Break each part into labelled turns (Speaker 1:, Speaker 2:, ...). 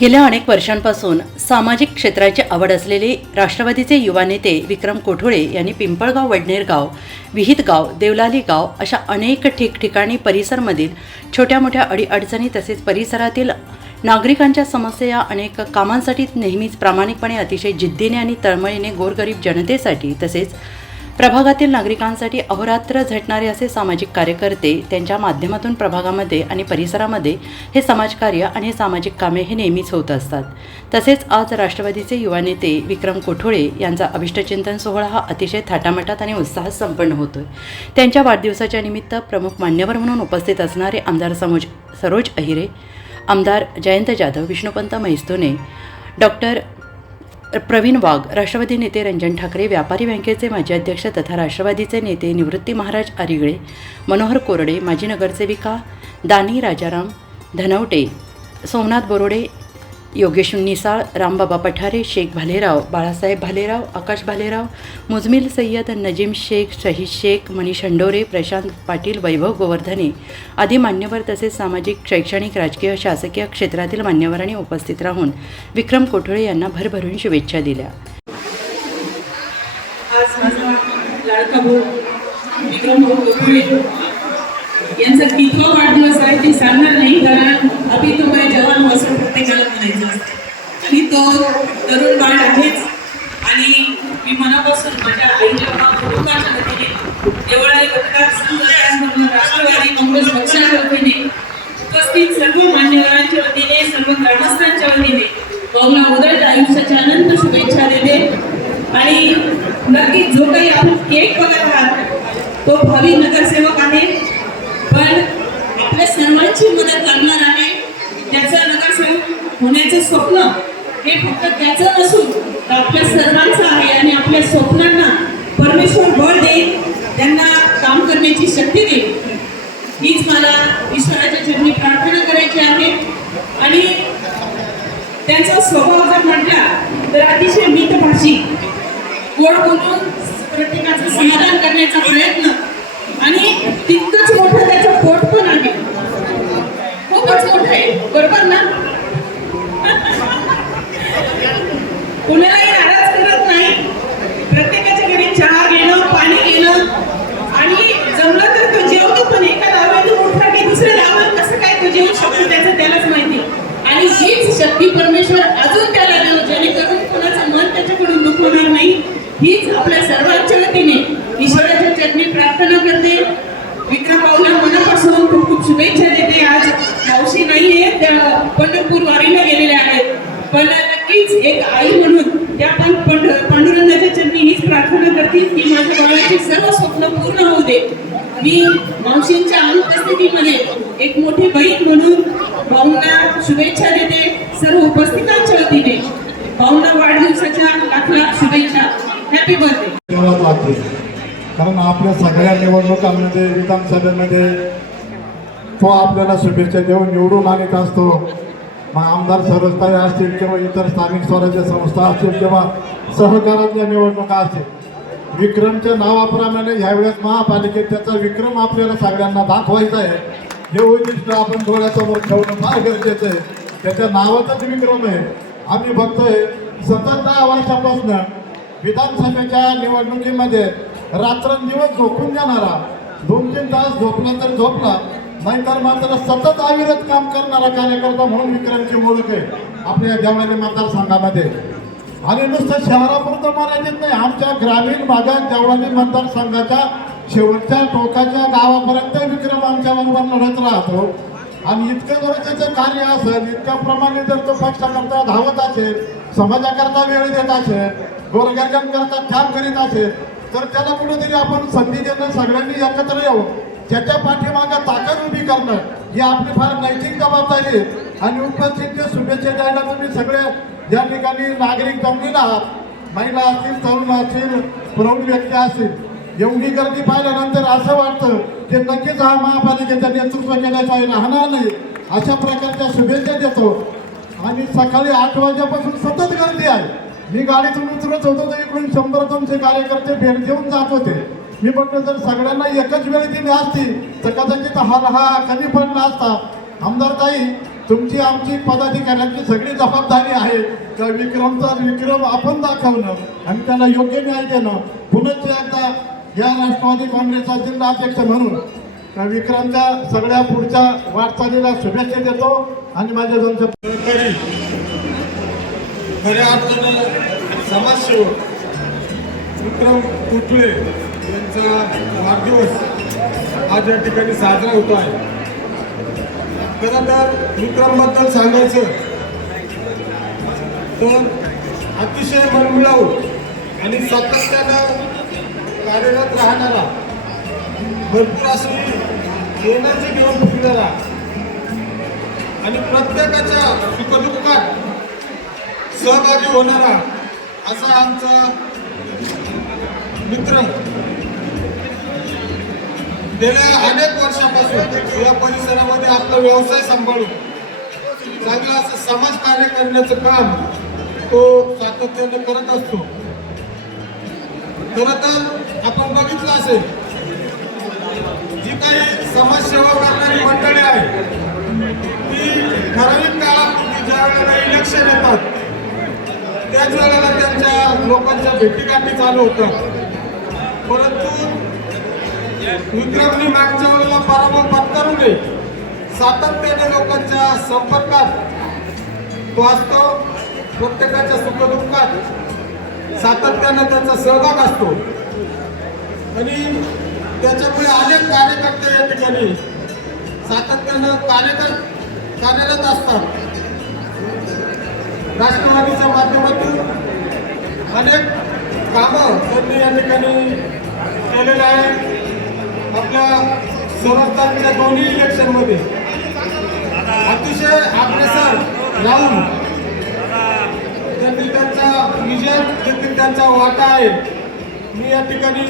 Speaker 1: गेल्या अनेक वर्षांपासून सामाजिक क्षेत्राची आवड असलेले राष्ट्रवादीचे युवा नेते विक्रम कोठोळे यांनी पिंपळगाव वडनेर गाव देवलाली गाव अशा अनेक ठिकठिकाणी परिसरमधील छोट्या मोठ्या अडीअडचणी तसेच परिसरातील नागरिकांच्या समस्या या अनेक कामांसाठी नेहमीच प्रामाणिकपणे अतिशय जिद्दीने आणि तळमळीने गोरगरीब जनतेसाठी तसेच प्रभागातील नागरिकांसाठी अहोरात्र झटणारे असे सामाजिक कार्यकर्ते त्यांच्या माध्यमातून प्रभागामध्ये आणि परिसरामध्ये हे समाजकार्य आणि हे सामाजिक कामे हे नेहमीच होत असतात. तसेच आज राष्ट्रवादीचे युवा नेते विक्रम कोठोळे यांचा अभिष्टचिंतन सोहळा हा अतिशय थाटामाटात आणि उत्साहात संपन्न होतोय. त्यांच्या वाढदिवसाच्या निमित्त प्रमुख मान्यवर म्हणून उपस्थित असणारे आमदार समोज सरोज अहिरे आमदार जयंत जाधव विष्णुपंत मैस्तोने डॉक्टर प्रवीण वाघ राष्ट्रवादी नेते रंजन ठाकरे व्यापारी बँकेचे माजी अध्यक्ष तथा राष्ट्रवादीचे नेते निवृत्ती महाराज आरिगळे मनोहर कोरडे माजी नगरसेविका दानी राजाराम धनवटे सोमनाथ बोरोडे योगेश निसाळ रामबाबा पठारे शेख भालेराव बाळासाहेब भालेराव आकाश भालेराव मुजमिल सय्यद नजीम शेख शहीद शेख मनीष हंडोरे प्रशांत पाटील वैभव गोवर्धने आदी मान्यवर तसेच सामाजिक शैक्षणिक राजकीय शासकीय क्षेत्रातील मान्यवरांनी उपस्थित राहून विक्रम कोठोळे यांना भरभरून शुभेच्छा दिल्या.
Speaker 2: आज यांचा कितवा वाढदिवस आहे ते सांगणार नाही कारण अभि तो मैं असं प्रत्येकाला म्हणायचं असते. आणि तो तरुण बाळ आहेच. आणि मी मनापासून माझ्या आईच्या कुटुंबाच्या वतीने देवळाली मतदारसंघ त्याचबरोबर राष्ट्रवादी काँग्रेस पक्षाच्या वतीने उपस्थित सर्व मान्यवरांच्या वतीने सर्व ग्रामस्थांच्या वतीने भाऊला उदळ आयुष्याच्या अनंत शुभेच्छा देते. आणि नक्की जो काही आपण केक बघत आहात तो भावी नगरसेवक आहे पण आपल्या सर्वांची मदत लागणार आहे त्याचं नगरसेवक होण्याचं स्वप्न हे फक्त त्याचं नसून तर आपल्या सर्वांचं आहे आणि आपल्या स्वप्नांना परमेश्वर बळ देईल त्यांना काम करण्याची शक्ती देईल. हीच मला ईश्वराच्या चरणी प्रार्थना करायची आहे. आणि त्यांचा स्वभाव जर म्हटला तर अतिशय मितभाषी गोड बोलून प्रत्येकाचं समाधान करण्याचा प्रयत्न. आणि तितकंच मोठं त्याचं पोट पण आहे खूपच मोठं आहे बरोबर ना कुणालाही नाराज करत नाही प्रत्येकाच्या घरी चहा घेणं पाणी घेणं आणि जमलं तर तो जेवतो पण एका लावायचं उठला की दुसऱ्या लावत कसं काय तो जेवू शकतो त्याचं त्यालाच माहिती आणि ही परमेश्वर अजून त्याला देऊ जेणेकरून कोणाचं मन त्याच्याकडून दुखवणार नाही. हीच आपल्या सर्वांच्या वतीने ईश्वराच्या चरणी प्रार्थना करते. विक्रम भाऊला मनापासून खूप खूप शुभेच्छा देते. आज मावशी नाहीये त्या पंढरपूर वारीला गेलेल्या आहेत. पण नक्कीच एक आई म्हणून त्या पण पंढ पांडुरंगाच्या चरणी हीच प्रार्थना करतील. की माझ्या बाळाचे सर्व स्वप्न पूर्ण होऊ दे. मी मावशींच्या अनुपस्थितीमध्ये एक मोठी बहीण म्हणून भाऊंना शुभेच्छा देते. सर्व उपस्थितांच्या वतीने. भाऊंना वाढदिवसाच्या लाख लाख शुभेच्छा हॅपी बर्थडे
Speaker 3: कारण आपल्या सगळ्या निवडणुकांमध्ये विधानसभेमध्ये तो आपल्याला शुभेच्छा देऊन निवडून आणत असतो. मग आमदार सरसताई असतील किंवा इतर स्थानिक स्वराज्य संस्था असतील किंवा सहकारातल्या निवडणुका असतील. विक्रमच्या नावाप्रमाणे ह्यावेळेस महापालिकेत त्याचा विक्रम आपल्याला सगळ्यांना दाखवायचा आहे. हे वैशिष्ट्य आपण डोळ्यासमोर ठेवणं फार गरजेचं आहे. त्याच्या नावाचाच विक्रम आहे. आम्ही बघतोय सतत दहा वर्षापासून विधानसभेच्या निवडणुकीमध्ये रात्रंदिवस झोपून जाणारा दोन तीन तास झोपला तर झोपला नाहीतर मात्र सतत अविरत काम करणारा कार्यकर्ता म्हणून विक्रमची ओळख आहे आपल्या देवळाली मतदारसंघामध्ये. आणि नुसतं शहरापुरतं मर्यादित नाही आमच्या ग्रामीण भागात देवळाली मतदारसंघाच्या शेवटच्या टोकाच्या गावापर्यंत बरोबर लढत राहतो. आणि इतकं जर त्याचं कार्य असेल इतक्या प्रमाणे जर तो पक्षाकरता धावत असेल समाजाकरता वेळ देत असेल गोरगरिबांकरता काम करीत असेल तर त्याला कुठेतरी आपण संधी देणं सगळ्यांनी एकत्र येऊ त्याच्या पाठीमागं ताकद उभी करणं ही आपली फार नैतिक जबाबदारी आणि उपस्थित जे शुभेच्छा द्यायला तुम्ही सगळे या ठिकाणी नागरिक जमलेला आहात. महिला असतील तरुण असतील प्रौढ व्यक्ती असतील एवढी गर्दी पाहिल्यानंतर असं वाटतं की नक्कीच हा महापालिकेचा नेतृत्व केल्याचा राहणार नाही. अशा प्रकारच्या शुभेच्छा देतो. आणि सकाळी आठ वाजेपासून सतत गर्दी आहे. मी गाडीतून उतरत होतो तर इकडून शंभर दोनशे कार्यकर्ते भेट देऊन जात होते. मी म्हटलं जर सगळ्यांना एकच वेळ दिली असती तर कदाचित हा हा कमी पडला असता. आमदार ताई तुमची आमची पदाधिकाऱ्यांची सगळी जबाबदारी आहे. तर विक्रमचा विक्रम आपण दाखवणं आणि त्याला योग्य न्याय देणं. पुनश्च एकदा या राष्ट्रवादी काँग्रेसचा जिल्हा अध्यक्ष म्हणून विक्रमच्या सगळ्या पुढच्या वाटचालीला शुभेच्छा देतो आणि माझ्या दोन
Speaker 4: तरी खऱ्या अर्थानं समाजसेवक विक्रम कुठले यांचा वाढदिवस आज या ठिकाणी साजरा होतो आहे. खरं तर विक्रमबद्दल सांगायचं तर अतिशय मनमिळाऊ आणि सातत्यानं कार्यरत राहणारा. भरपूर अशी एनर्जी घेऊन फिरणारा आणि प्रत्येकाच्या सुखदुःखात सहभागी होणारा असा आमचा मित्र गेल्या अनेक वर्षापासून या परिसरामध्ये आपला व्यवसाय सांभाळून चांगलं असं समाज कार्य करण्याचं काम तो सातत्याने करत असतो. खरं तर आपण बघितलं असेल. जी काही समाजसेवा करणारी मंडळी आहे ती ठराविक काळात म्हणजे ज्या वेळेला इलेक्शन येतात त्याच वेळेला त्यांच्या लोकांच्या भेटीगाठी चालू होतात. परंतु विक्रमनी मागच्या वेळेला पराभव पत्करू नये सातत्याने लोकांच्या संपर्कात तो असतो प्रत्येकाच्या सुखदुःखात सातत्यानं त्यांचा सहभाग असतो. आणि त्याच्यामुळे अनेक कार्यकर्ते या ठिकाणी सातत्यानं कार्यकर कार्यरत असतात. राष्ट्रवादीच्या माध्यमातून अनेक कामं त्यांनी या ठिकाणी केलेलं आहे आपल्या स्वराज्याच्या दोन्ही इलेक्शनमध्ये. अतिशय अग्रेसर राहून त्यांनी त्यांचा विजय देखील त्यांचा वाटा आहे. मी या ठिकाणी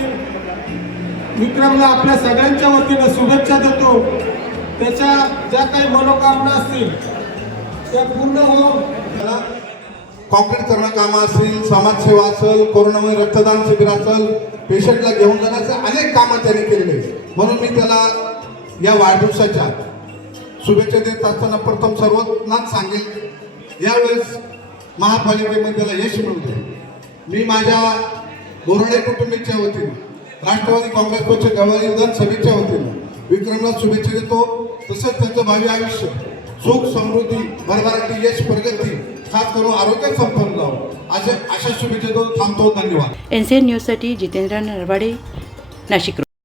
Speaker 4: विक्रमला आपल्या सगळ्यांच्या वतीनं शुभेच्छा देतो. त्याच्या ज्या काही मनोकामना असतील त्या पूर्ण होऊन
Speaker 3: कॉन्क्रीट करणं कामं असतील समाजसेवा असेल कोरोनामुळे रक्तदान शिबिर असेल पेशंटला घेऊन जाण्याचं अनेक कामं त्यांनी केलेली म्हणून मी त्याला या वाढदिवसाच्या शुभेच्छा देत असताना प्रथम सर्वांनाच सांगेल यावेळेस महापालिकेमध्ये त्याला यश मिळू मी माझ्या बोराडे कुटुंबीच्या वतीनं राष्ट्रवादी काँग्रेस पक्ष गवारी विधानसभेच्या वतीनं विक्रमला शुभेच्छा देतो. तसंच त्यांचं भावी आयुष्य सुख समृद्धी भरभराटी यश प्रगती खास करून आरोग्य संपन्न जावं अशा अशा शुभेच्छा देऊन थांबतो. धन्यवाद.
Speaker 1: एन सी एन न्यूजसाठी जितेंद्र नरवाडे नाशिक